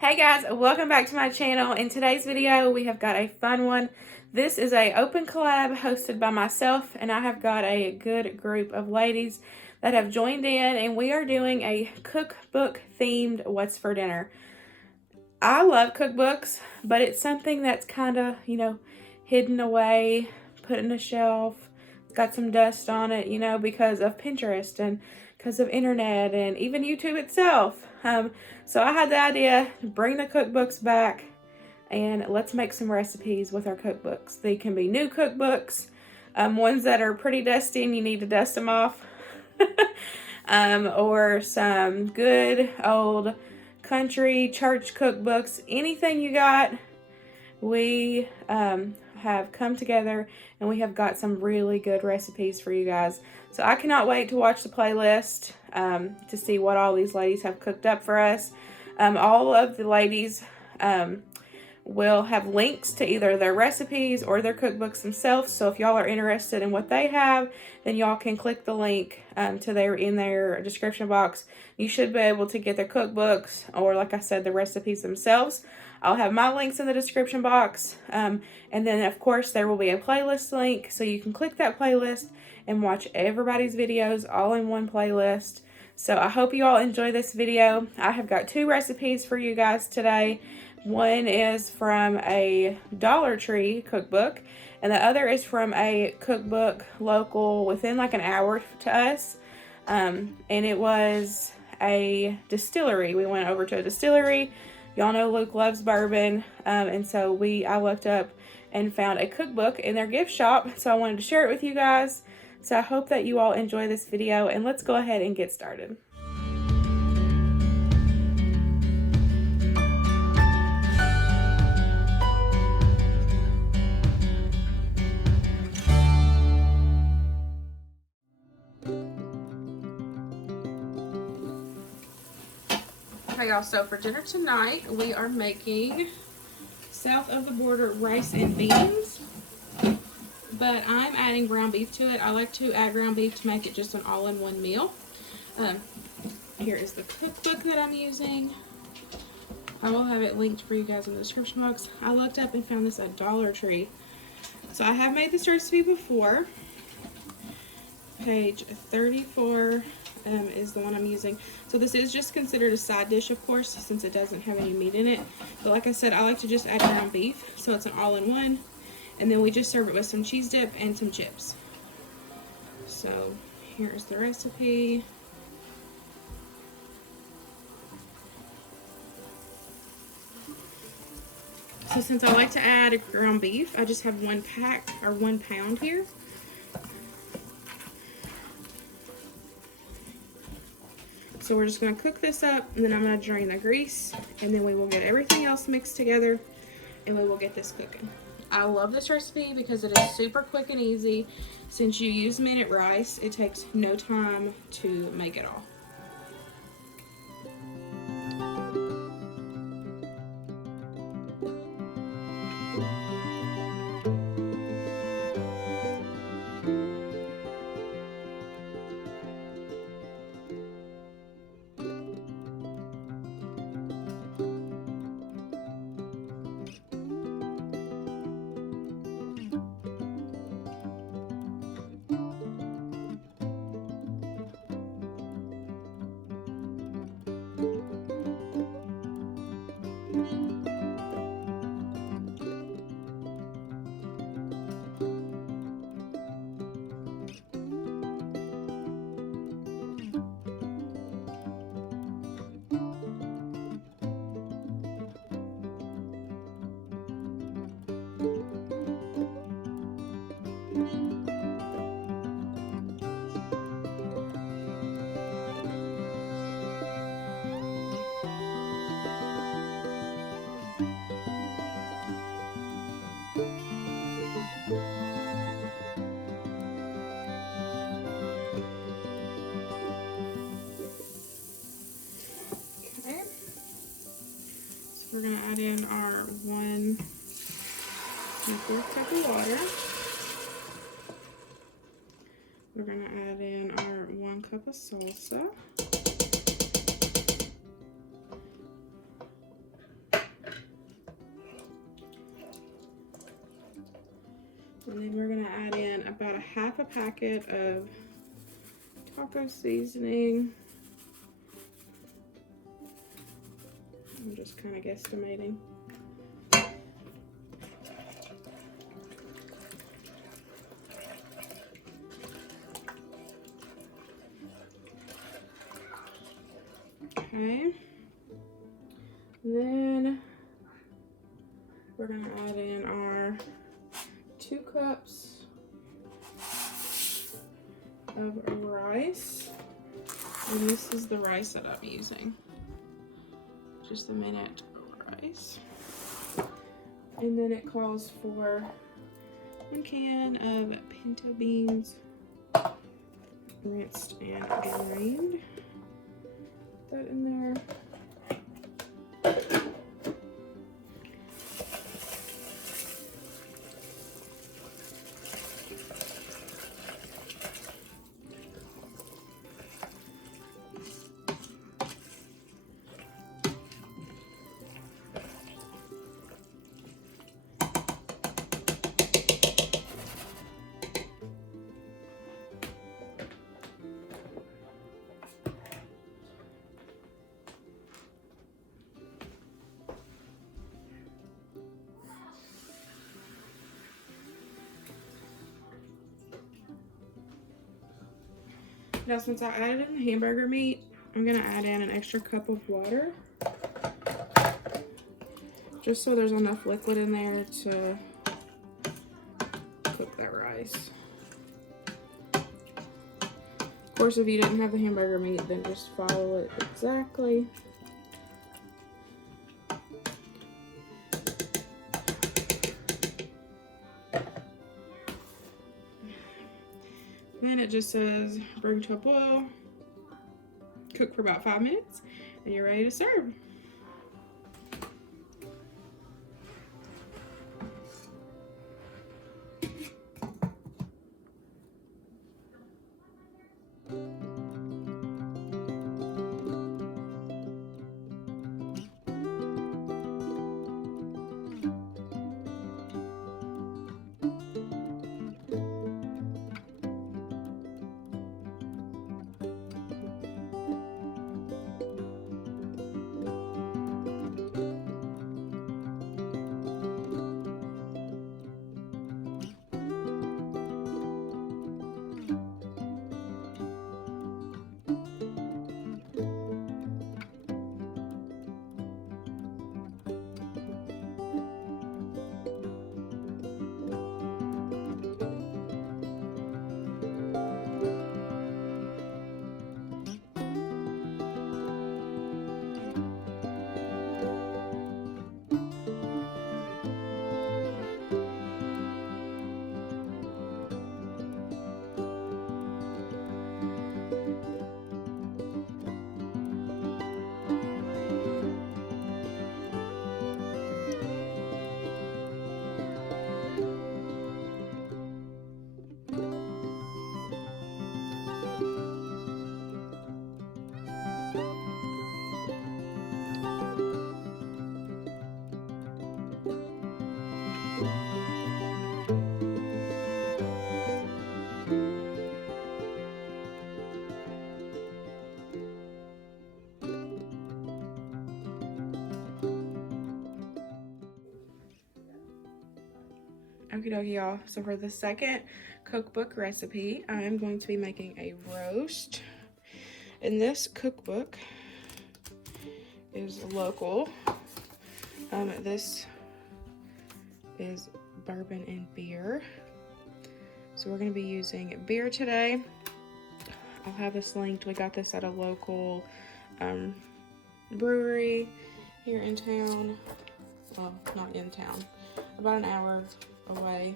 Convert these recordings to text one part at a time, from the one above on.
Hey guys, welcome back to my channel. In today's video, we have got a fun one. This is a open collab hosted by myself, and I have got a good group of ladies that have joined in, and we are doing a cookbook themed What's for Dinner. I love cookbooks, but it's something that's kind of, hidden away, put in a shelf, got some dust on it, because of Pinterest and because of internet and even YouTube itself. So I had the idea to bring the cookbooks back and let's make some recipes with our cookbooks. They can be new cookbooks, ones that are pretty dusty and you need to dust them off, or some good old country church cookbooks. Anything you got, we have come together and we have got some really good recipes for you guys. So I cannot wait to watch the playlist to see what all these ladies have cooked up for us. All of the ladies will have links to either their recipes or their cookbooks themselves. So if y'all are interested in what they have, then y'all can click the link in their description box. You should be able to get their cookbooks or, like I said, the recipes themselves. I'll have my links in the description box. And then, of course, there will be a playlist link. So you can click that playlist and watch everybody's videos all in one playlist. So I hope you all enjoy this video. I have got two recipes for you guys today. One is from a Dollar Tree cookbook, and the other is from a cookbook local within like an hour to us. And it was a distillery. We went over to a distillery. Y'all know Luke loves bourbon, and so I looked up and found a cookbook in their gift shop, so I wanted to share it with you guys. So I hope that you all enjoy this video, and let's go ahead and get started. Okay, y'all, so for dinner tonight, we are making south of the border rice and beans. But I'm adding ground beef to it. I like to add ground beef to make it just an all-in-one meal. Here is the cookbook that I'm using. I will have it linked for you guys in the description box. I looked up and found this at Dollar Tree. So I have made this recipe before. Page 34 is the one I'm using. So this is just considered a side dish, of course, since it doesn't have any meat in it. But like I said, I like to just add ground beef, so it's an all-in-one. And then we just serve it with some cheese dip and some chips. So here's the recipe. So since I like to add ground beef, I just have 1 pound here. So we're just going to cook this up, and then I'm going to drain the grease, and then we will get everything else mixed together, and we will get this cooking. I love this recipe because it is super quick and easy. Since you use minute rice, it takes no time to make it all. We're going to add in our 1 cup of water. We're going to add in our 1 cup of salsa. And then we're gonna add in about a half a packet of taco seasoning. I'm just kind of guesstimating. Okay. Then we're gonna add in our 2 cups of rice. And this is the rice that I'm using. Just a minute rice. And then it calls for 1 can of pinto beans, rinsed and drained. Put that in there. Now, since I added in the hamburger meat, I'm gonna add in an extra cup of water, just so there's enough liquid in there to cook that rice. Of course, if you didn't have the hamburger meat, then just follow it exactly. Then it just says bring to a boil, cook for about 5 minutes, and you're ready to serve. Okie dokie, y'all. So for the second cookbook recipe, I'm going to be making a roast. And this cookbook is local. This is Bourbon and Beer. So we're going to be using beer today. I'll have this linked. We got this at a local brewery here in town. Well, not in town. About an hour away.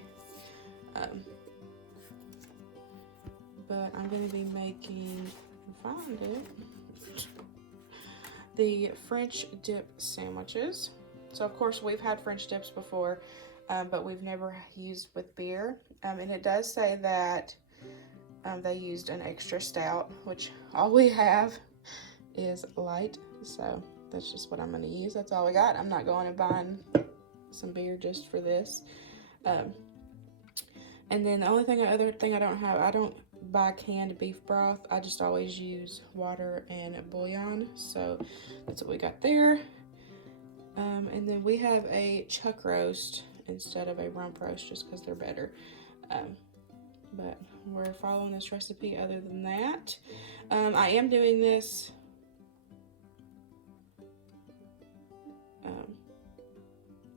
But I'm going to be making, find it, the French dip sandwiches. So of course we've had French dips before, but we've never used with beer. And it does say that they used an extra stout, which all we have is light. So that's just what I'm going to use. That's all we got. I'm not going and buying some beer just for this. And then the only other thing I don't have, I don't buy canned beef broth. I just always use water and bouillon. So that's what we got there. And then we have a chuck roast instead of a rump roast just because they're better. But we're following this recipe other than that. I am doing this.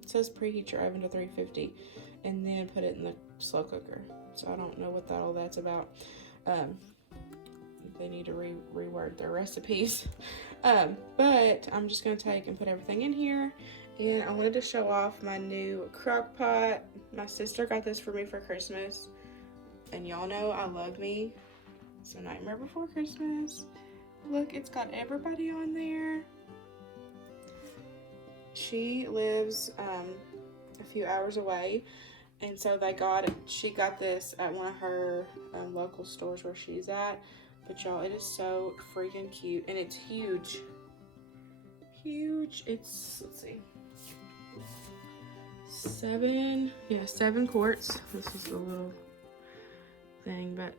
It says preheat your oven to 350 and then put it in the slow cooker. So I don't know what all that's about. They need to reword their recipes. But I'm just going to take and put everything in here. And I wanted to show off my new crock pot. My sister got this for me for Christmas. And y'all know I love me some Nightmare Before Christmas. Look, it's got everybody on there. She lives a few hours away, and so she got this at one of her local stores where she's at. But y'all, it is so freaking cute, and it's huge. Huge. It's, let's see, 7 quarts. This is the little thing, but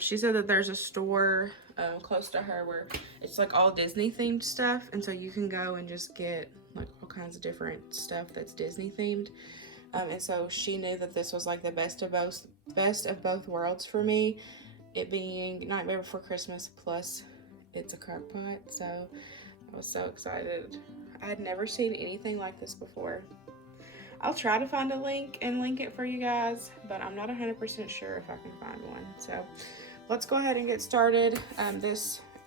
she said that there's a store close to her where it's like all Disney themed stuff, and so you can go and just get like all kinds of different stuff that's Disney themed. And so she knew that this was like the best of both worlds for me, it being Nightmare Before Christmas plus it's a crock pot. So I was so excited. I had never seen anything like this before. I'll try to find a link and link it for you guys, but I'm not 100% sure if I can find one. So let's go ahead and get started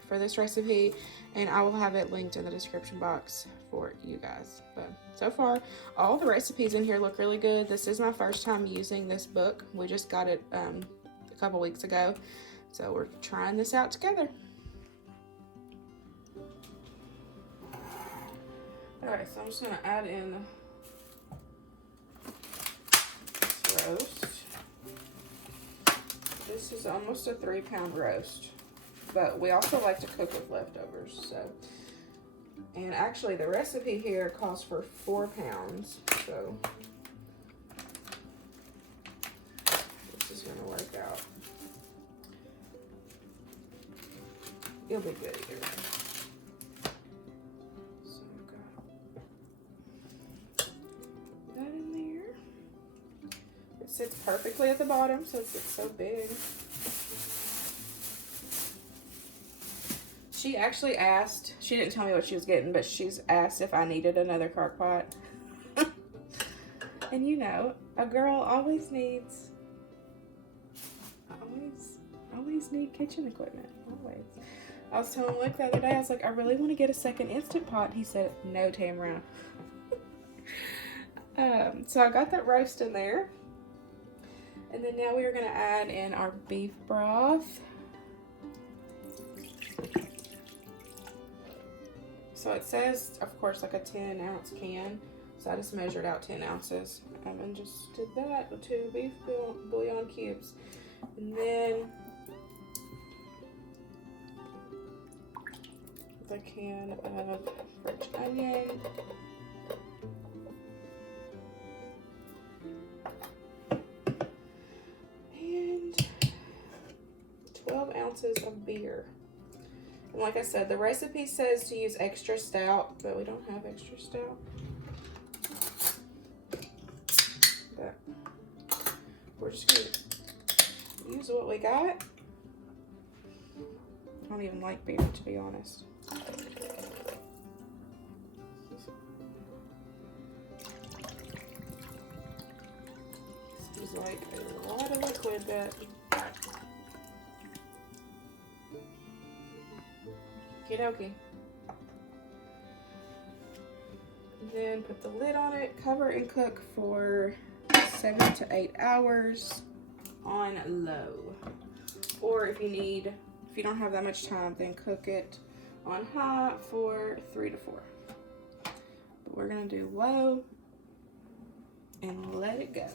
for this recipe, and I will have it linked in the description box for you guys. But so far, all the recipes in here look really good. This is my first time using this book. We just got it a couple weeks ago, so we're trying this out together. Alright, so I'm just gonna add in this roast. This is almost a 3-pound roast, but we also like to cook with leftovers. So, and actually the recipe here calls for 4 pounds, so this is gonna work out. You'll be good either way. So I've got that in there. It sits perfectly at the bottom, so it's so big. She actually asked, she didn't tell me what she was getting, but she's asked if I needed another crock pot. And you know, a girl always needs, always need kitchen equipment, always. I was telling Luke the other day, I was like, I really want to get a second Instant Pot. He said, no, Tamara. So I got that roast in there. And then now we are going to add in our beef broth. So it says, of course, like a 10-ounce can. So I just measured out 10 ounces and just did that with 2 beef bouillon cubes. And then the can of French onion. And 12 ounces of beer. And like I said, the recipe says to use extra stout, but we don't have extra stout. But we're just gonna use what we got. I don't even like beer, to be honest. This is like a lot of liquid that okie dokie. Then put the lid on it, cover and cook for 7 to 8 hours on low. Or if you don't have that much time, then cook it on high for 3 to 4. But we're gonna do low and let it go.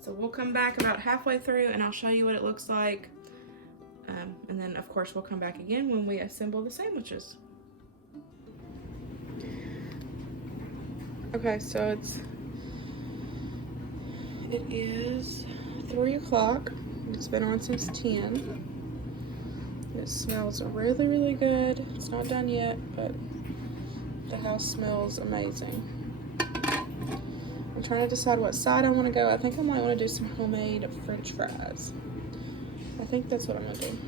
So we'll come back about halfway through and I'll show you what it looks like. And then of course we'll come back again when we assemble the sandwiches. Okay, so It is 3 o'clock. It's been on since 10. It smells really, really good. It's not done yet, but the house smells amazing. I'm trying to decide what side I want to go. I think I might want to do some homemade French fries. I think that's what I'm going to do.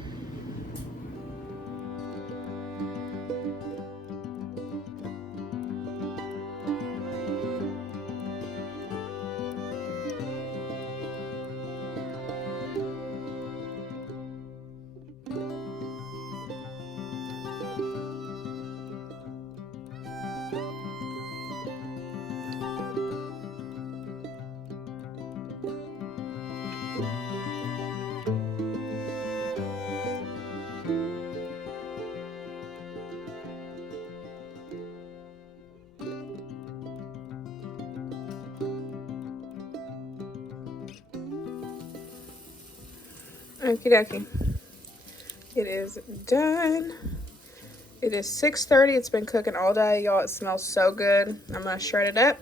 Okie dokie. It is done. It is 6:30. It's been cooking all day, y'all. It smells so good. I'm going to shred it up.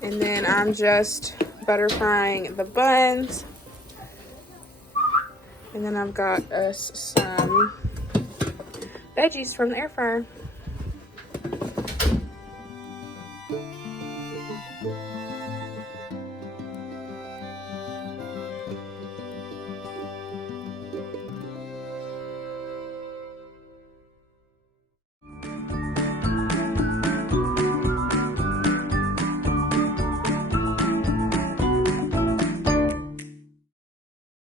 And then I'm just butter frying the buns. And then I've got us some veggies from the air fryer.